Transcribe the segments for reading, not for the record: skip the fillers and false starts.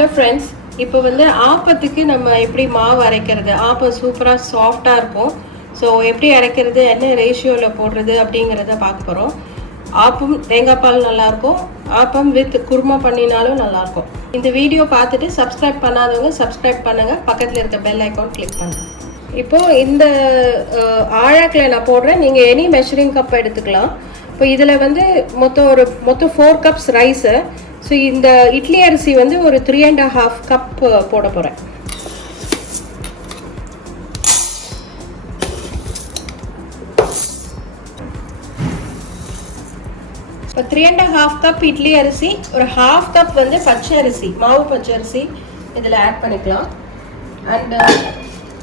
Hello friends, இப்போ வந்து ஆப்பத்துக்கு நம்ம எப்படி மாவு அரைக்கிறது, ஆப்பம் சூப்பராக சாஃப்டாக இருக்கும். ஸோ எப்படி அரைக்கிறது, என்ன ரேஷியோவில் போடுறது அப்படிங்கிறத பார்க்க போகிறோம். ஆப்பம் தேங்காய் பால் நல்லாயிருக்கும், ஆப்பம் வித் குருமா பண்ணினாலும் நல்லாயிருக்கும். இந்த வீடியோ பார்த்துட்டு சப்ஸ்கிரைப் பண்ணாதவங்க சப்ஸ்கிரைப் பண்ணுங்கள், பக்கத்தில் இருக்க பெல் ஐக்கான் கிளிக் பண்ணுங்கள். இப்போது இந்த ஆழாக்கில் நான் போடுறேன், நீங்கள் எனி மெஷரிங் கப் எடுத்துக்கலாம். இப்போ இதில் வந்து மொத்தம் 4 கப்ஸ் ரைஸு. ஸோ இந்த இட்லி அரிசி வந்து ஒரு 3.5 கப் போட போகிறேன். இப்போ 3.5 கப் இட்லி அரிசி, ஒரு 1/2 கப் வந்து பச்சை அரிசி, மாவு பச்சை அரிசி இதில் ஆட் பண்ணிக்கலாம். அண்ட்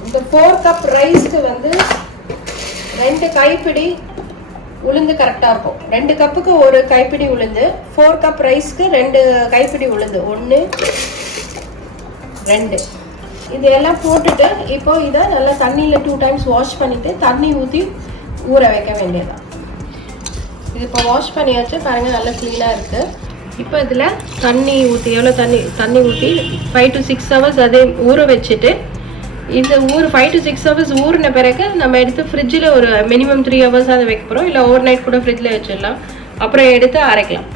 இந்த 4 கப் ரைஸ்க்கு வந்து 2 கைப்பிடி உளுந்து கரெக்டாக இருக்கும். 2 கப்புக்கு 1 கைப்பிடி உளுந்து, 4 கப் ரைஸ்க்கு 2 கைப்பிடி உளுந்து, 1 2 இது எல்லாம் போட்டுட்டு இப்போ இதை நல்லா தண்ணியில் 2 டைம்ஸ் வாஷ் பண்ணிவிட்டு தண்ணி ஊற்றி ஊற வைக்க வேண்டியதான். இது இப்போ வாஷ் பண்ணியாச்சு, பாருங்கள் நல்லா க்ளீனாக இருக்குது. இப்போ இதில் தண்ணி ஊற்றி எவ்வளோ தண்ணி ஊற்றி 5 to 6 ஹவர்ஸ் அதே ஊற வச்சுட்டு, இந்த 5 to 6 ஹவர்ஸ் ஊறின பிறகு நம்ம எடுத்து ஃப்ரிட்ஜில் ஒரு மினிமம் 3 ஹவர்ஸ் அதை வைக்க போகிறோம். இல்லை ஓவர் நைட் கூட ஃப்ரிட்ஜில் வச்சிடலாம், அப்புறம் எடுத்து அரைக்கலாம்.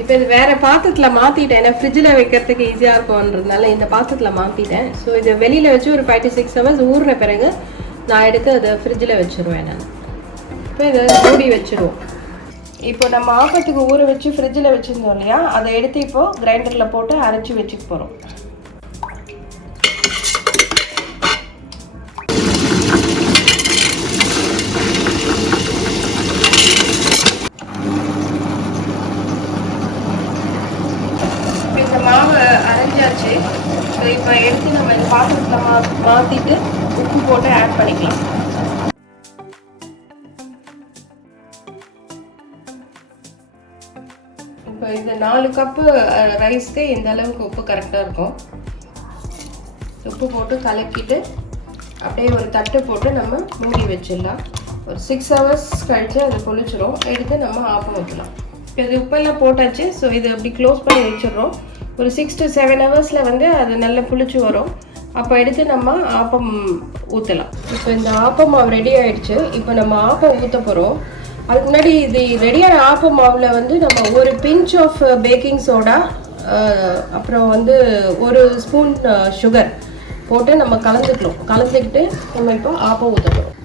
இப்போ இது வேறு பாத்திரத்தில் மாற்றிட்டேன், ஏன்னா ஃப்ரிட்ஜில் வைக்கிறதுக்கு ஈஸியாக இருக்கும்ன்றதுனால இந்த பாத்திரத்தில் மாற்றிட்டேன். ஸோ இதை வெளியில் வச்சு ஒரு 5 to 6 ஹவர்ஸ் ஊறின பிறகு நான் எடுத்து அதை ஃப்ரிட்ஜில் வச்சுருவேன். நான் இப்போ இதை மூடி வச்சுருவோம். இப்போ நம்ம ஆப்பத்துக்கு ஊற வச்சு ஃப்ரிட்ஜில் வச்சுருந்தோம் இல்லையா, அதை எடுத்து இப்போது கிரைண்டரில் போட்டு அரைச்சி வச்சுக்க போகிறோம். மாவு அரைஞ்சாச்சு. இப்போ எடுத்து நம்ம இந்த பாத்திரத்தில் மாற்றிட்டு உப்பு போட்டு ஆட் பண்ணிக்கலாம். இப்போ இந்த 4 கப்பு ரைஸ்க்கு இந்த அளவுக்கு உப்பு கரெக்டாக இருக்கும். உப்பு போட்டு கலக்கிட்டு அப்படியே ஒரு தட்டு போட்டு நம்ம மூடி வச்சிடலாம். ஒரு 6 ஹவர்ஸ் கழித்து அது பொழிச்சிரும், எடுத்து நம்ம ஆப்பம் வைக்கலாம். இப்போ இது உப்பெல்லாம் போட்டாச்சு. ஸோ இது அப்படி க்ளோஸ் பண்ணி வச்சிடுறோம். ஒரு 6 to 7 ஹவர்ஸில் வந்து அது நல்லா புளிச்சு வரும். அப்போ எடுத்து நம்ம ஆப்பம் ஊற்றலாம். இப்போ இந்த ஆப்பம் மாவு ரெடி ஆகிடுச்சு. இப்போ நம்ம ஆப்பம் ஊற்ற போகிறோம். அதுக்கு முன்னாடி இது ரெடியான ஆப்பம் மாவில் வந்து நம்ம ஒரு பிஞ்ச் ஆஃப் பேக்கிங் சோடா, அப்புறம் வந்து 1 ஸ்பூன் சுகர் போட்டு நம்ம கலந்துக்கிட்டு நம்ம இப்போ ஆப்பம் ஊற்ற போகிறோம்.